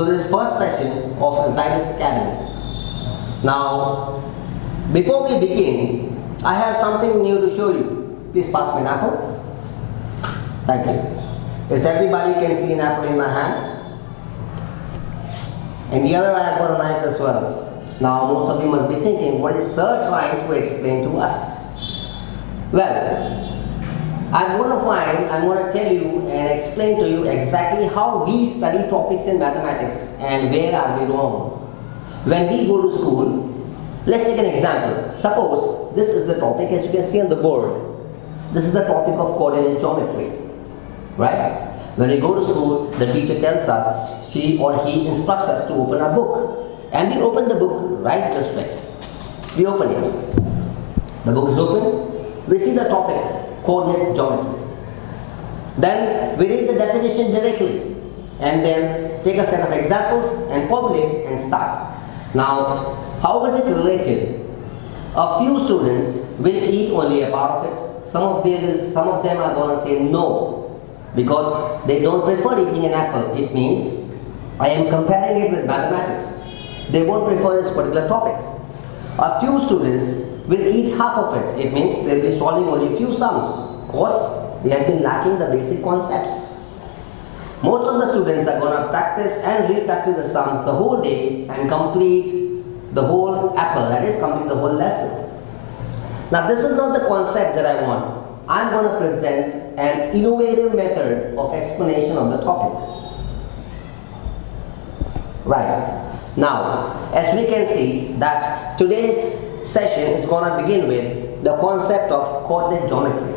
to this first session of Zydus Academy. Now, before we begin, I have something new to show you. Please pass me an apple. Thank you. Yes, everybody can see an apple in my hand. In the other I have got a knife as well. Now, most of you must be thinking, what is Sir trying to explain to us? Well, I'm going to tell you and explain to you exactly how we study topics in mathematics and where are we wrong. When we go to school, let's take an example. Suppose this is the topic, as you can see on the board. This is the topic of coordinate geometry, right? When we go to school, the teacher tells us, she or he instructs us to open a book. And we open the book right this way. We open it. The book is open. We see the topic, coordinate geometry. Then we read the definition directly and then take a set of examples and formulae and start. Now, how is it related? A few students will eat only a part of it. Some of them are going to say no because they don't prefer eating an apple. It means I am comparing it with mathematics. They won't prefer this particular topic. A few students will eat half of it. It means they will be solving only a few sums because they have been lacking the basic concepts. Most of the students are going to practice and re-practice the sums the whole day and complete the whole apple, that is, complete the whole lesson. Now, this is not the concept that I want. I'm going to present an innovative method of explanation of the topic. Right. Now, as we can see that today's session is going to begin with the concept of coordinate geometry.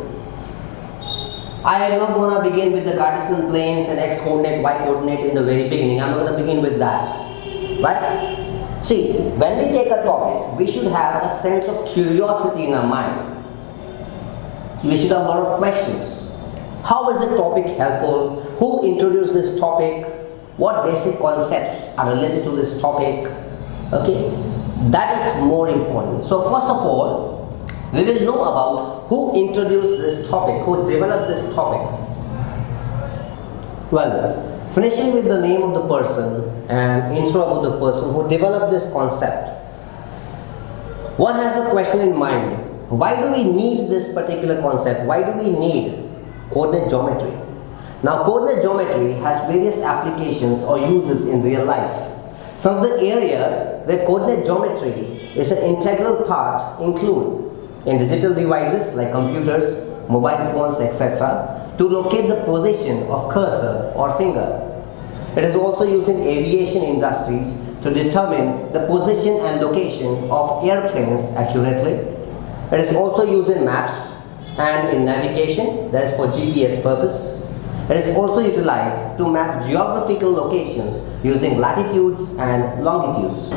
I am not going to begin with the Cartesian planes and x coordinate, y coordinate in the very beginning. I'm not going to begin with that. Right? See, when we take a topic, we should have a sense of curiosity in our mind. We should have a lot of questions. How is the topic helpful? Who introduced this topic? What basic concepts are related to this topic? Okay, that is more important. So first of all, we will know about who introduced this topic, who developed this topic. Well, finishing with the name of the person and intro about the person who developed this concept. One has a question in mind. Why do we need this particular concept? Why do we need coordinate geometry? Now, coordinate geometry has various applications or uses in real life. Some of the areas where coordinate geometry is an integral part include in digital devices like computers, mobile phones, etc. to locate the position of cursor or finger. It is also used in aviation industries to determine the position and location of airplanes accurately. It is also used in maps and in navigation, that is for GPS purpose. It is also utilized to map geographical locations using latitudes and longitudes.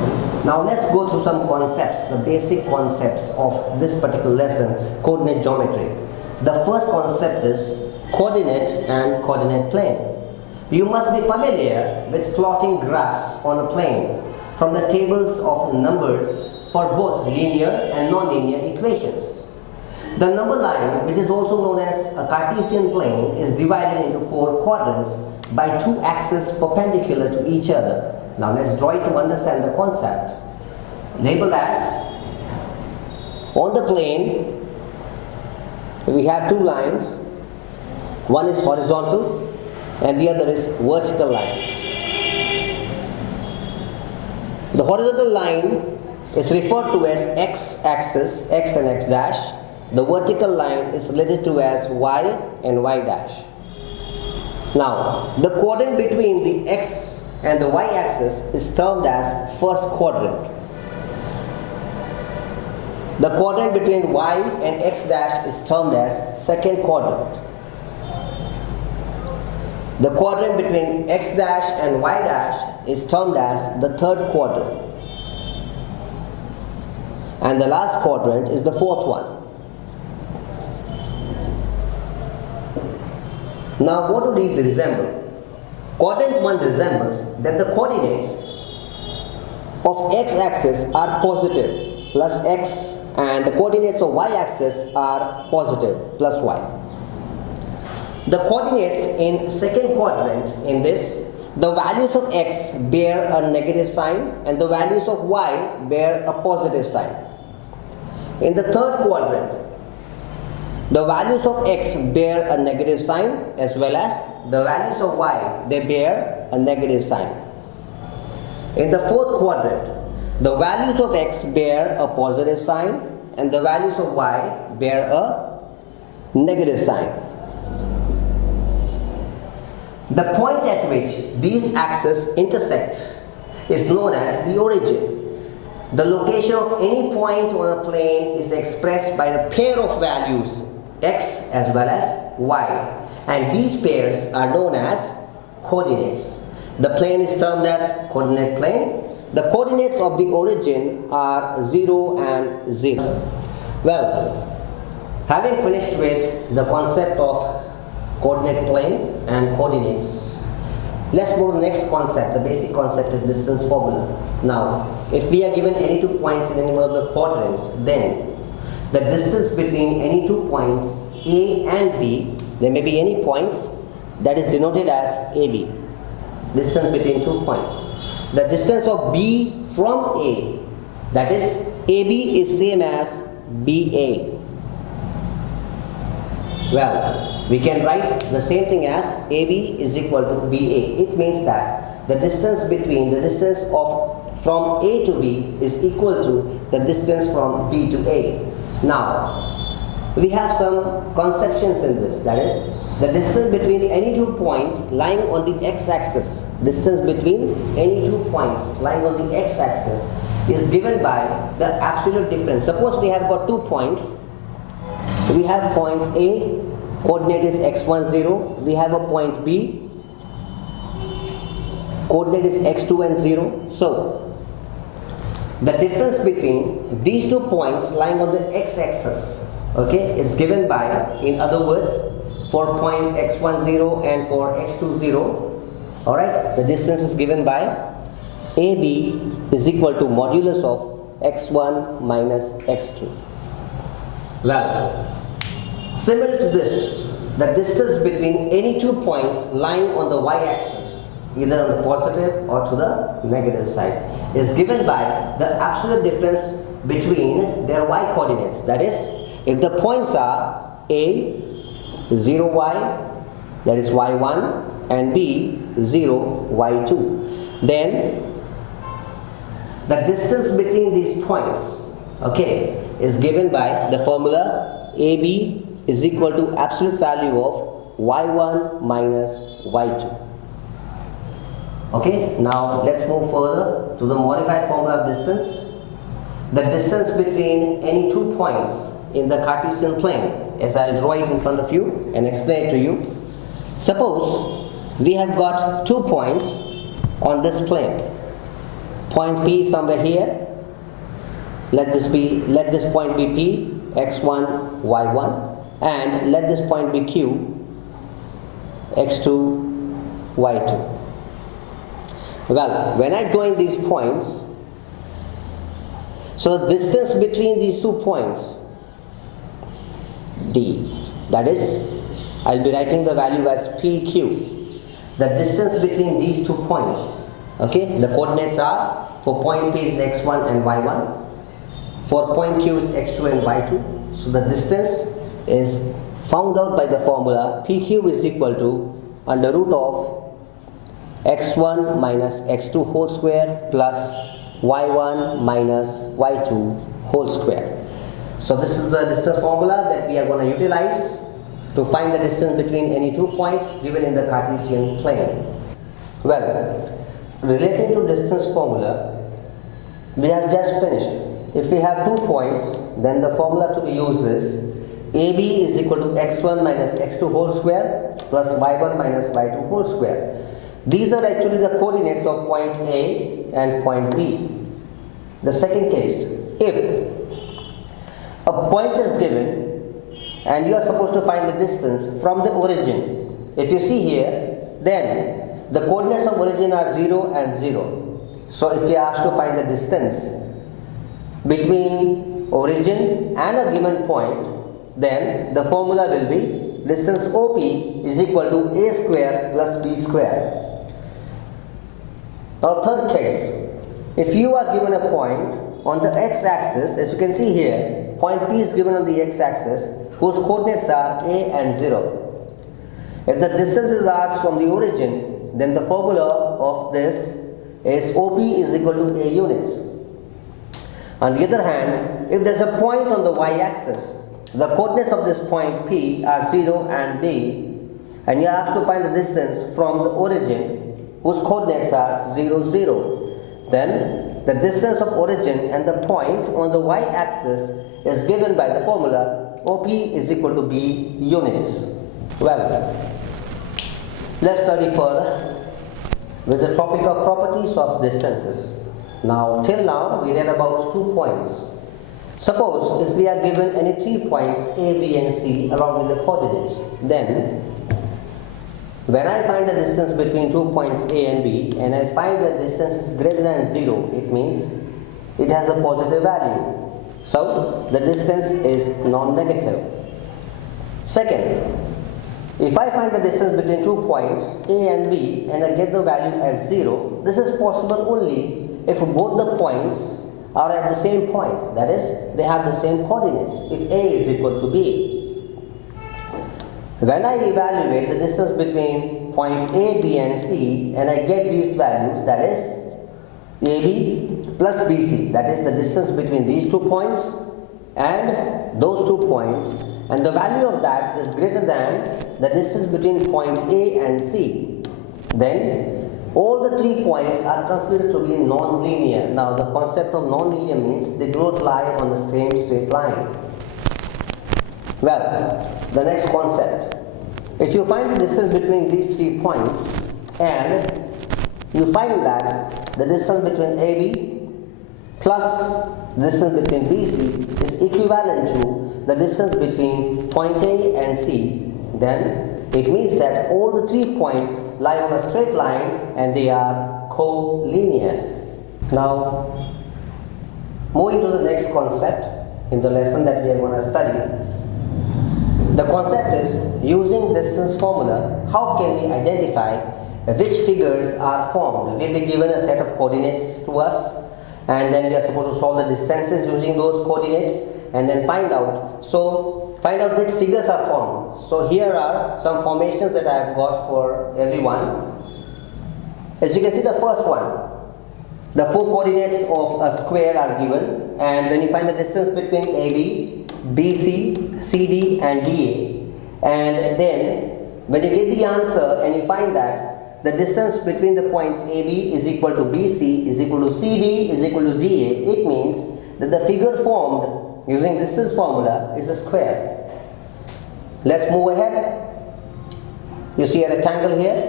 Now let's go through some concepts, the basic concepts of this particular lesson, coordinate geometry. The first concept is coordinate and coordinate plane. You must be familiar with plotting graphs on a plane from the tables of numbers for both linear and nonlinear equations. The number line, which is also known as a Cartesian plane, is divided into 4 quadrants by 2 axes perpendicular to each other. Now let's draw it to understand the concept. Labeled as, on the plane, we have 2 lines. One is horizontal and the other is vertical line. The horizontal line is referred to as x-axis, x and x dash. The vertical line is related to as y and y dash. Now, the quadrant between the x and the y-axis is termed as first quadrant. The quadrant between y and x dash is termed as second quadrant. The quadrant between x dash and y dash is termed as the third quadrant. And the last quadrant is the fourth one. Now, what do these resemble? Quadrant 1 resembles that the coordinates of x-axis are positive plus x and the coordinates of y-axis are positive plus y. The coordinates in second quadrant in this the values of x bear a negative sign and the values of y bear a positive sign. In the third quadrant, the values of x bear a negative sign as well as the values of y, they bear a negative sign. In the fourth quadrant, the values of x bear a positive sign and the values of y bear a negative sign. The point at which these axes intersect is known as the origin. The location of any point on a plane is expressed by the pair of values x as well as y, and these pairs are known as coordinates. The plane is termed as coordinate plane. The coordinates of the origin are 0 and 0. Well, having finished with the concept of coordinate plane and coordinates, let's move to the next concept, the basic concept of distance formula. Now, if we are given any 2 points in any one of the quadrants, then the distance between any 2 points A and B, there may be any points, that is denoted as AB. Distance between 2 points. The distance of B from A, that is AB, is same as BA. Well, we can write the same thing as AB is equal to BA. It means that the distance from A to B is equal to the distance from B to A. Now, we have some conceptions in this, that is the distance between any 2 points lying on the x-axis. Distance between any 2 points lying on the x-axis is given by the absolute difference. Suppose we have got 2 points. We have points A, coordinate is x1, 0. We have a point B, coordinate is x2 and 0. So, the difference between these 2 points lying on the x-axis, okay, is given by, in other words, for points x1, 0 and for x2, 0, alright, the distance is given by AB is equal to modulus of x1 minus x2. Well, similar to this, the distance between any 2 points lying on the y-axis, either on the positive or to the negative side, is given by the absolute difference between their y coordinates. That is, if the points are A, 0y, that is y1, and B, 0, y2, then the distance between these points, okay, is given by the formula AB is equal to absolute value of y1 minus y2. Okay, now let's move further to the modified formula of distance. The distance between any 2 points in the Cartesian plane, as I'll draw it in front of you and explain it to you. Suppose we have got 2 points on this plane. Point P is somewhere here. Let this point be P, x1, y1, and let this point be Q, x2, y2. Well, when I join these points, so the distance between these 2 points, D, that is, I'll be writing the value as PQ. The distance between these 2 points, okay, the coordinates are, for point P is x1 and y1, for point Q is x2 and y2. So the distance is found out by the formula PQ is equal to under root of x1 minus x2 whole square plus y1 minus y2 whole square. So this is the distance formula that we are going to utilize to find the distance between any 2 points given in the Cartesian plane. Well, relating to distance formula, we have just finished. If we have 2 points, then the formula to be used is AB is equal to x1 minus x2 whole square plus y1 minus y2 whole square. These are actually the coordinates of point A and point B. The second case, if a point is given and you are supposed to find the distance from the origin, if you see here, then the coordinates of origin are 0 and 0. So if you are asked to find the distance between origin and a given point, then the formula will be distance OP is equal to A square plus B square. Now third case, if you are given a point on the x-axis, as you can see here, point P is given on the x-axis whose coordinates are a and 0. If the distance is asked from the origin, then the formula of this is OP is equal to A units. On the other hand, if there is a point on the y-axis, the coordinates of this point P are 0 and B, and you are asked to find the distance from the origin whose coordinates are 0, 0. Then the distance of origin and the point on the y-axis is given by the formula OP is equal to B units. Well, let's study further with the topic of properties of distances. Now, till now we read about 2 points. Suppose if we are given any 3 points A, B and C along with the coordinates, then when I find the distance between 2 points A and B and I find the distance is greater than 0, it means it has a positive value. So the distance is non-negative. Second, if I find the distance between 2 points A and B and I get the value as 0, this is possible only if both the points are at the same point, that is, they have the same coordinates, if A is equal to B. When I evaluate the distance between point A, B and C and I get these values, that is AB plus BC, that is the distance between these 2 points and those 2 points, and the value of that is greater than the distance between point A and C, then all the 3 points are considered to be non-linear. Now the concept of non-linear means they do not lie on the same straight line. Well, the next concept. If you find the distance between these 3 points and you find that the distance between AB plus the distance between BC is equivalent to the distance between point A and C, then it means that all the 3 points lie on a straight line and they are co-linear. Now, moving to the next concept in the lesson that we are going to study. The concept is, using distance formula, how can we identify which figures are formed? We'll be given a set of coordinates to us and then we are supposed to solve the distances using those coordinates and then find out. So, find out which figures are formed. So here are some formations that I have got for everyone. As you can see, the first one, the 4 coordinates of a square are given, and when you find the distance between AB, BC, CD and DA, and then when you get the answer and you find that the distance between the points AB is equal to BC is equal to CD is equal to DA, it means that the figure formed using distance formula is a square. Let's move ahead. You see a rectangle here.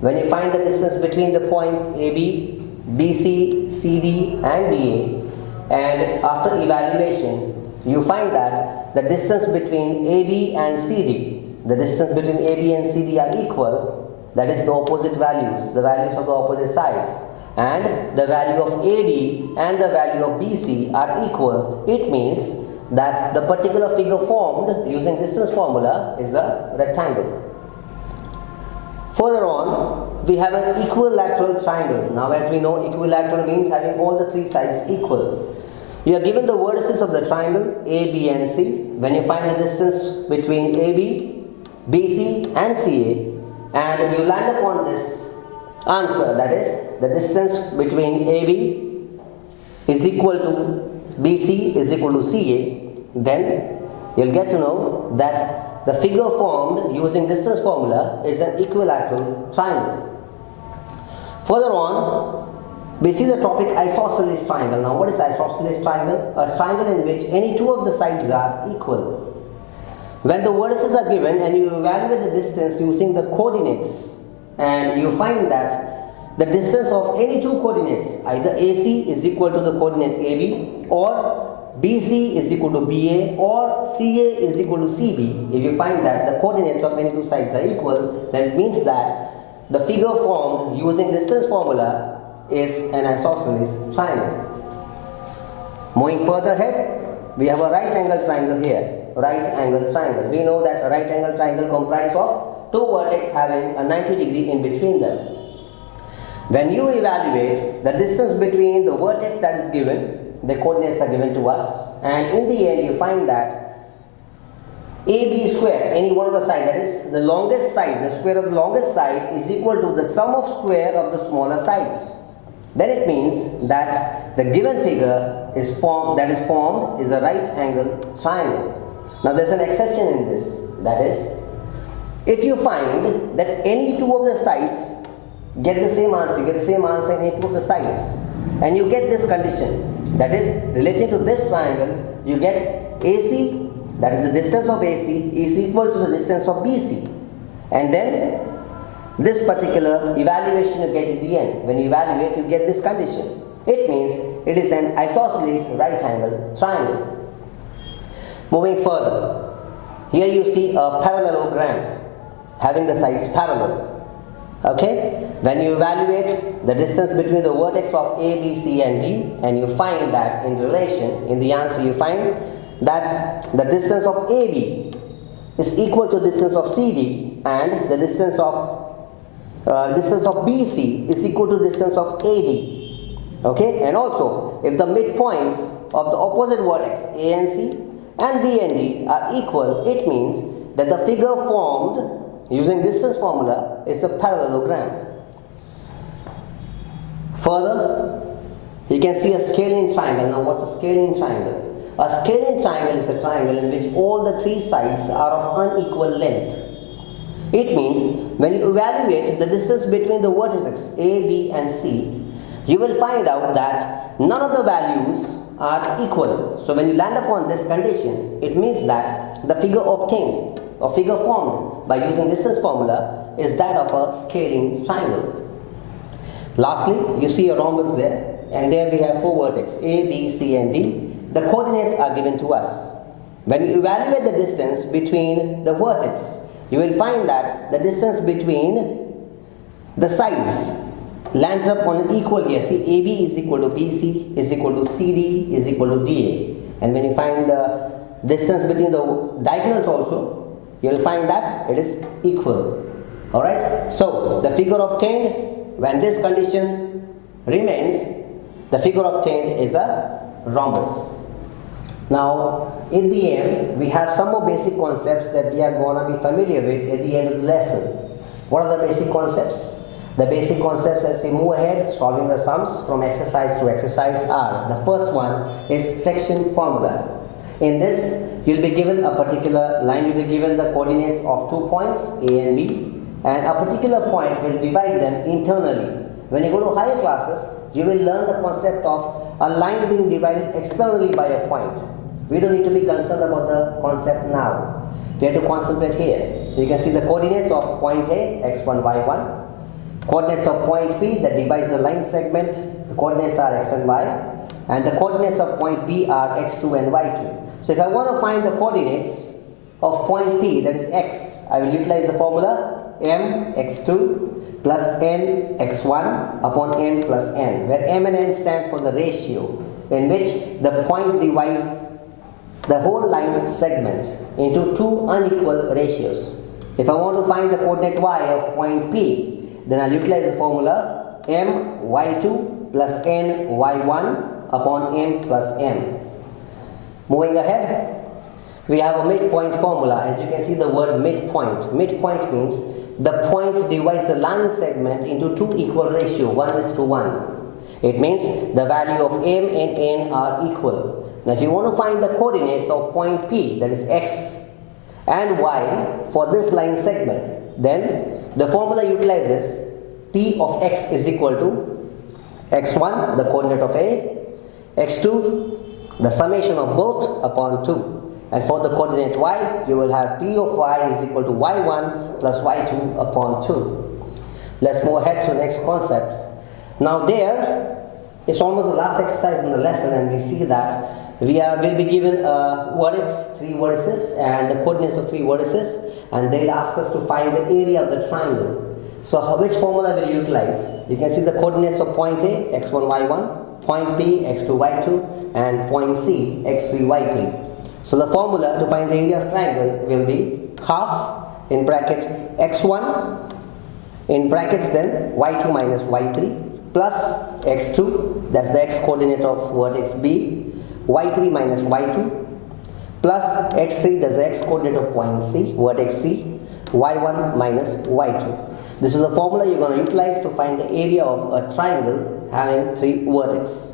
When you find the distance between the points AB, BC, CD and DA, and after evaluation you find that the distance between AB and CD, the distance between AB and CD are equal, that is the opposite values, the values of the opposite sides, and the value of AD and the value of BC are equal, it means that the particular figure formed using distance formula is a rectangle. Further on, we have an equilateral triangle. Now as we know, equilateral means having all the 3 sides equal. You are given the vertices of the triangle A, B and C. When you find the distance between AB, BC and CA and you land upon this answer, that is the distance between AB is equal to BC is equal to CA, then you'll get to know that the figure formed using distance formula is an equilateral triangle. Further on, we see the topic isosceles triangle. Now what is isosceles triangle? A triangle in which any 2 of the sides are equal. When the vertices are given and you evaluate the distance using the coordinates and you find that the distance of any 2 coordinates, either AC is equal to the coordinate AB or BC is equal to BA or CA is equal to CB. If you find that the coordinates of any 2 sides are equal, then it means that the figure formed using distance formula is an isosceles triangle. Moving further ahead, we have a right angle triangle here. Right angle triangle. We know that a right angle triangle comprises of 2 vertices having a 90 degree in between them. When you evaluate the distance between the vertex that is given, the coordinates are given to us, and in the end you find that AB square, any one of the sides, that is the longest side, the square of the longest side is equal to the sum of square of the smaller sides. Then it means that the given figure is formed is a right angle triangle. Now there's an exception in this, that is, if you find that any two of the sides get the same answer, you get the same answer in any two of the sides, and you get this condition, that is relating to this triangle, you get AC, that is the distance of AC, is equal to the distance of BC, and then this particular evaluation you get at the end. When you evaluate, you get this condition. It means it is an isosceles right angle triangle. Moving further, here you see a parallelogram having the sides parallel. Okay, when you evaluate the distance between the vertex of A, B, C and D, and you find that in relation, in the answer you find that the distance of AB is equal to distance of CD, and the distance of BC is equal to distance of AD. Okay, and also if the midpoints of the opposite vertex A and C and B and D are equal, it means that the figure formed using distance formula is a parallelogram. Further, you can see a scalene triangle. Now what's a scalene triangle? A scalene triangle is a triangle in which all the three sides are of unequal length. It means when you evaluate the distance between the vertices A, B and C, you will find out that none of the values are equal. So when you land upon this condition, it means that the figure obtained or figure formed by using distance formula is that of a scalene triangle. Lastly, you see a rhombus there, and there we have four vertices A, B, C and D. The coordinates are given to us. When you evaluate the distance between the vertex, you will find that the distance between the sides lands up on an equal here. See, AB is equal to BC is equal to CD is equal to DA. And when you find the distance between the diagonals also, you will find that it is equal. Alright, so the figure obtained when this condition remains, the figure obtained is a rhombus. Now, in the end, we have some more basic concepts that we are going to be familiar with at the end of the lesson. What are the basic concepts? The basic concepts as we move ahead, solving the sums from exercise to exercise are: the first one is section formula. In this, you'll be given a particular line, you'll be given the coordinates of 2 points, A and B, and a particular point will divide them internally. When you go to higher classes, you will learn the concept of a line being divided externally by a point. We don't need to be concerned about the concept now. We have to concentrate here. You can see the coordinates of point A, x1, y1. Coordinates of point P that divides the line segment. The coordinates are x and y. And the coordinates of point B are x2 and y2. So if I want to find the coordinates of point P, that is x, I will utilize the formula m x2 plus n x1 upon m plus n, where m and n stands for the ratio in which the point divides the whole line segment into two unequal ratios. If I want to find the coordinate y of point P, then I'll utilize the formula m y2 plus n y1 upon m plus m. Moving ahead, we have a midpoint formula. As you can see the word midpoint. Midpoint means the point divides the line segment into two equal ratio, 1:1. It means the value of m and n are equal. Now if you want to find the coordinates of point P, that is x and y for this line segment, then the formula utilizes P of x is equal to x1, the coordinate of A, x2, the summation of both upon 2. And for the coordinate y, you will have P of y is equal to y1 plus y2 upon 2. Let's move ahead to the next concept. Now there, it's almost the last exercise in the lesson, and we see that we'll be given a vertex, 3 vertices, and the coordinates of 3 vertices, and they'll ask us to find the area of the triangle. So which formula will you utilize? You can see the coordinates of point A, x1, y1, point B, x2, y2, and point C, x3, y3. So the formula to find the area of triangle will be half in bracket x1 In brackets then, y2 minus y3 plus x2, that's the x coordinate of vertex B, y3 minus y2 plus x3, that's the x coordinate of point C, vertex C, y1 minus y2. This is the formula you're going to utilize to find the area of a triangle having 3 vertices.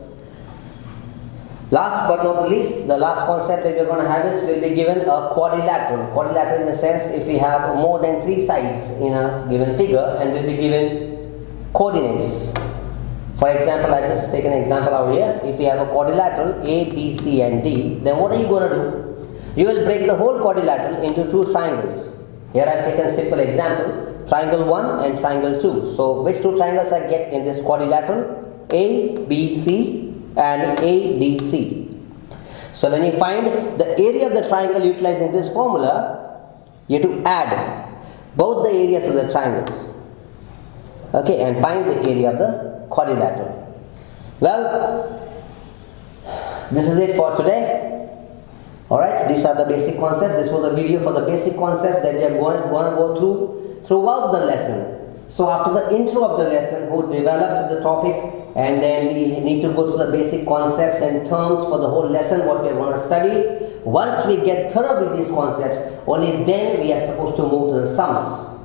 Last but not least, the last concept that we're going to have is we'll be given a quadrilateral. Quadrilateral in the sense if we have more than 3 sides in a given figure and we'll be given coordinates. For example, I've just taken an example out here. If we have a quadrilateral A, B, C and D, then what are you going to do? You will break the whole quadrilateral into 2 triangles. Here I've taken a simple example, triangle 1 and triangle 2. So which 2 triangles I get in this quadrilateral? A, B, C and A, B, C. So when you find the area of the triangle utilizing this formula, you have to add both the areas of the triangles, okay, and find the area of the quadrilateral. Well, this is it for today. Alright, these are the basic concepts. This was a video for the basic concepts that we are going to go through throughout the lesson. So after the intro of the lesson, we developed the topic, and then we need to go through the basic concepts and terms for the whole lesson, what we are going to study. Once we get thorough with these concepts, only then we are supposed to move to the sums.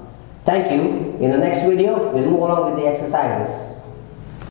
Thank you. In the next video, we'll move along with the exercises.